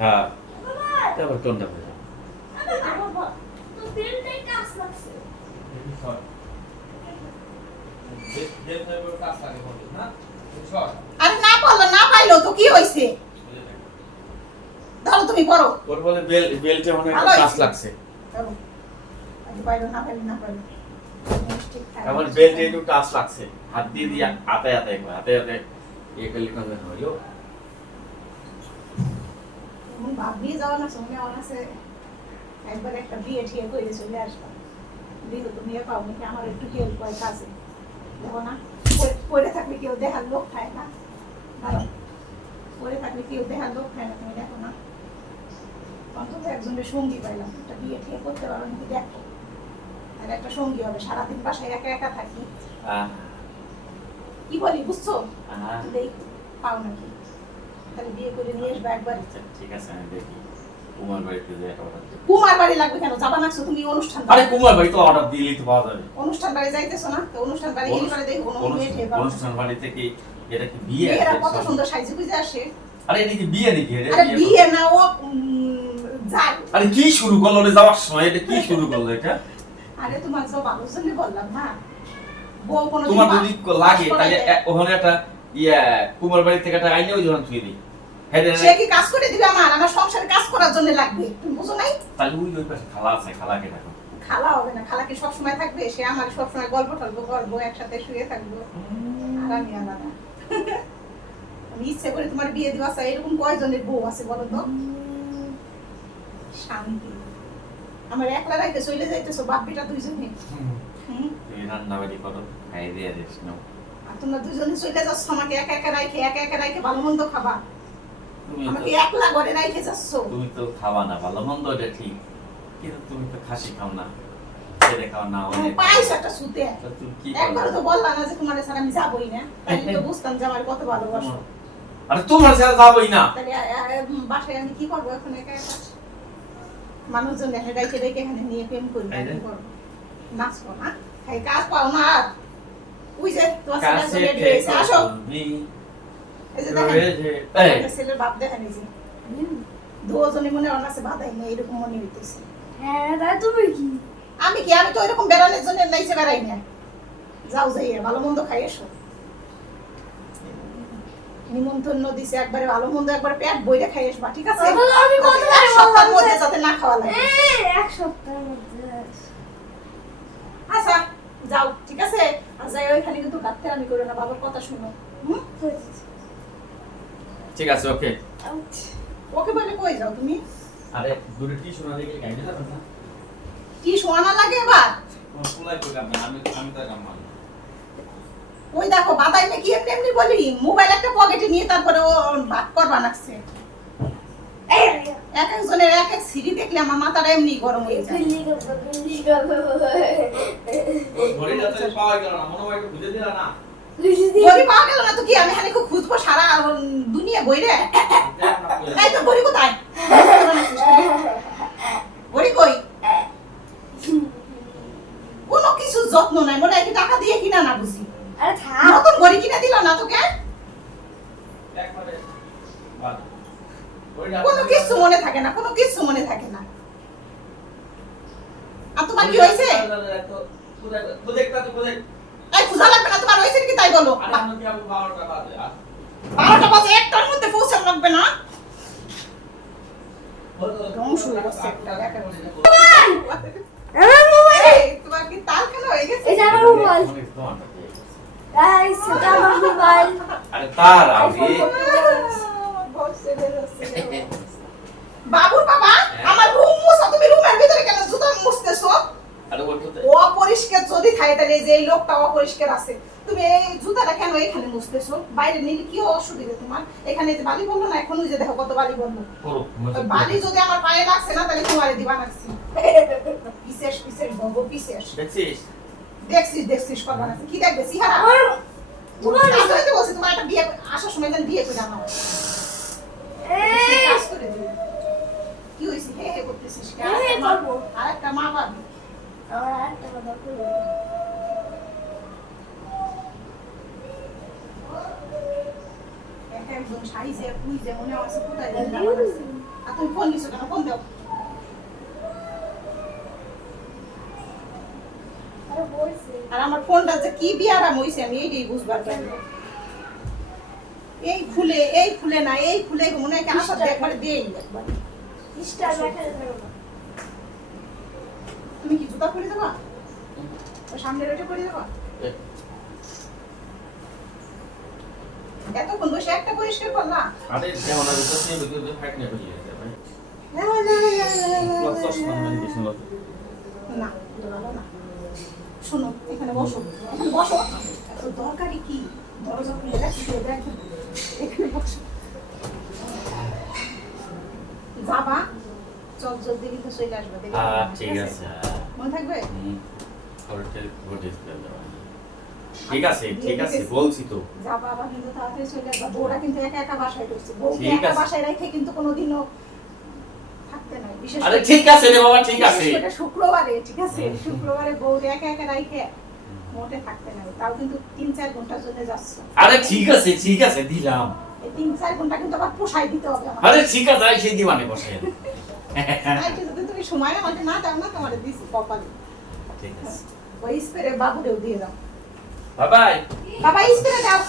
হ্যাঁ তারপর কোনটা বলবো আরে না বললো না পাইলো তো কি হইছে ধরো তুমি পড়ো ওর বলে বেলটে মনে একটা কাজ লাগছে ধরো আজ পাইলো না পাইলো আমার বেলটে একটু টাচ লাগছে হাত দিয়ে দিয়ে হাতে করলে কথা হইলো ভাবি যাও না সঙ্গে আমার আছে একবার একটা বিয়ে ঠিক করে চলে আসবা দেখো তুমি পাও নাকি আমার একটু হেল্প হয় কাজে দেখো না পড়ে থাকলে কেউ দেখার লোক খায় না ভালো পড়ে থাকলে কেউ দেখার লোক খায় না তুমি দেখো না অন্তত একজনের সঙ্গী পাইলাম একটা বিয়ে ঠিক করতে পারো নাকি দেখো আর একটা সঙ্গী হবে সারাদিন বাসায় একা একা থাকি কি বলি বুঝছো দেখ পাও নাকি তাহলে বিয়ে করে নিয়ে আসবে একবার ঠিক আছে আমি দেখি কুমার বাড়িতে যে অর্ডার দিই কুমার বাড়ি লাগবে কেন যাবা না তুমি অনুষ্ঠান আরে কুমার বাড়ি তো অর্ডার দিলেই তো পাওয়া যাবে অনুষ্ঠান বাড়ি যাইতেছো না তো অনুষ্ঠান বাড়ি গেলে পরে দেখো কোনো মেয়ে ঠেবা অনুষ্ঠান বাড়িতে কি এটা কি বিয়ে এরা কত সুন্দর সাইজে গুজে আসে আরে এটা কি বিয়ে নাকি আরে বিয়ে না ও যায় আরে কি শুরু করলো রে যাওয়ার সময় এটা কি শুরু করলো এটা আরে তোমার সব ভালোর জন্য বললাম না বউ কোনো তোমার যদি লাগে তাহলে ওখানে একটা কুমার বাড়ি থেকে একটা আইনে ওই যখন থুই দিই সে কি কাজ করে দিবে আমার সংসারে কাজ করার জন্য লাগবে তুমি বুঝো নাই তাহলে ওই পাশে খালা আছে খালাকে ডাকো খালা হবে না খালা কি সব সময় থাকবে সে আমার সব সময় গল্প টল্প করবো একসাথে শুয়ে থাকবো আর আমি আলাদা আমি ইচ্ছে করে তোমার বিয়ে দিবা চাই এরকম কয়জনের বউ আছে বলো তো শান্তি আমার একলা রাইতে চলে যাইতেছো বাপ বেটা দুইজনে তুমি রান্না বাড়ি করো খাই দিয়ে রেস্ট নাও আর তোমরা দুইজনে চলে যাচ্ছ আমাকে একা একা রাইখে ভালো মন্দ খাবা আমাকে একলা ঘরে রাইখে যাচ্ছ তুমি তো খাওয়া না ভালো মন্দ এটা ঠিক কিন্তু তুমি তো খাসি খাও না ছেড়ে খাও না অনেক পাইছো একটা সুতে তুমি কি একবার তো বললা না যে তোমার সাথে আমি যাবই না তাহলে তো বুঝতাম যে আমার কত ভালোবাসো আরে তোমার সাথে যাবই না তাহলে বাসায় আমি কি করবো এখন একা একা মানুষজন দেখা রাইখে এখানে নিয়ে প্রেম করবো কি করবো নাচবো না খাই কাজ পাও না আর ওই যে তোমার ছেলের ড্রেস আসো এই যে দেখেন ছেলের বাপ দেখেন এই যে দুজনে মনে হয় আছে বাধাই নেই এরকম মনে হইতেছে হ্যাঁ তাই তুমি কি আমি তো এরকম বেড়ানোর জন্য নাইছে বেড়াই না যাও যাইয়ে ভালো মন্দ খাই এসো নিমন্ত্রণ দিছে একবারে ভালো মন্দ একবার পেট বইরে খাই আসবা ঠিক আছে আমি কত এক সপ্তাহের মধ্যে যাতে না খাওয়া লাগে এক সপ্তাহের মধ্যে আচ্ছা যাও ঠিক আছে আর যাই ওইখানে কিন্তু গাতে আমি করে না বাবার কথা শুনো ঠিক আছে ওকে ওকে বলে কই যাও তুমি আরে দূরে কি শোনা দেখে গাইতে যাবেন না কি শোনা লাগে এবার কোন ফুলাই কই গাম না আমি তো গাম না ওই দেখো বাদাই মে কি এমনি বলি মোবাইল একটা পকেটে নিয়ে তারপরে ও ভাত করবা লাগছে এক একজনের এক এক সিঁড়ি দেখলে আমার মাথাটা এমনি গরম হয়ে যায় ঘরে যাতে পাওয়া গেল না মনে হয় একটু বুঝে দিলা না বড়ি পাওয়া গেল না তো কি আমি খালি খুঁজবো সারা দুনিয়া বইরে তাই তো বড়ি কোথায় বড়ি কই কোনো কিছু যত্ন নাই মনে হয় কি টাকা দিয়ে কিনা না বুঝি আরে থাক নতুন বড়ি কিনে দিল না তোকে একবারে কোনো কিছু মনে থাকে না কোনো কিছু মনে থাকে না আর তোমার কি হয়েছে এই খুঁজা লাগবে না তোমার হয়েছে কি তাই বলো 12টা বাজে একটার মধ্যে পৌঁছানো লাগবে না ধ্বংস হয়ে গেছে একটা দেখা আমার মোবাইল এই তোমার কি তাল কেন হয়ে গেছে এটা আমার মোবাইল গাইস এটা আমার মোবাইল আরে তার আগে বাবুর বাবা আমার রুম মুছো তুমি রুমের ভিতরে কেন জুতা মুছতেছো আরে বলতে অপরিষ্কার যদি থাকে তাহলে যে এই লোকটা অপরিষ্কার আছে তুমি এই জুতাটা কেন এখানে মুছতেছো বাইরে নিলে কি অসুবিধা তোমার এখানে যে বালি বললো না এখন ওই যে দেখো কত বালি বললো বালি যদি আমার পায়ে লাগছে না তাহলে তোমারে দিবা লাগছে বিশেষ বলবো বিশেষ দেখছিস করবা না কি দেখবে সিহারা তোমার কাজ হইতে বলছি তোমার একটা বিয়ে আসার সময় যেন বিয়ে করে আনো কাজ করে দিও কি হইছে হে করতেছিস আর একটা মা পাবি আমার একটা কথা বলবো একা একদম সাইজে কুইজে মনে আছে কোথায় জানি যাওয়ার আছে। আর তুমি ফোন দিছো কেন? ফোন দাও। আরে বলছি আর আমার ফোনটা যে কি বিয়ারাম হইছে আমি এইটাই বুঝবার পারি না। এই খুলে না এই খুলে মনে হয় কি আসার একবারে দেই একবার। স্টার দেখা যাবে না তুমি কি জুতা পরে যাবা? ওই সামনের ওইটা পরে যাবা? এতক্ষণ বসে একটা পরিষ্কার করলা? আরে যেমন আর উপর দিয়ে ভিতরে ফাইট নিয়ে বেরিয়ে যায় ভাই না না না প্লাস চশমা মানে কি শুনলো না ভালো না। শোনো এখানে বসো, এখানে বসো। এত দরকারি কি? দরজা খুলে রাখছি দেখো, এখানে বসো। যাবা চল জলদি কিন্তু চলে আসবে দেখো। ঠিক আছে মনে থাকবে? ঠিক আছে বলছি তো যাবা আবার কিন্তু তাড়াতাড়ি চলে আসবে। বউরা কিন্তু একা একা বাসায় ঢুকছে, বউকে ঠিক একা আছে। বাসায় রেখে কিন্তু কোনোদিনও থাকতে নাই। বিশেষ আরে করে- ঠিক আছে রে বাবা ঠিক আছে বিশেষ করে শুক্রবারে, ঠিক আছে? শুক্রবারে বউরে একা একা রাইখে মোটে থাকতে নাই। তাও কিন্তু 3-4 ঘন্টার জন্য যাচ্ছ। আরে ঠিক আছে দিলাম এই 3-4 ঘন্টা কিন্তু আবার পোষাই দিতে হবে আমার। আরে ঠিক আছে আই সেই দিবানে বসে আইতে যদি তুমি সময় আমাকে না দাও না, তোমারে দিছি কপালে। ঠিক আছে ওই স্প্রে বাবুরেও দিয়ে দাও। বাবাই বাবা স্প্রে দাও।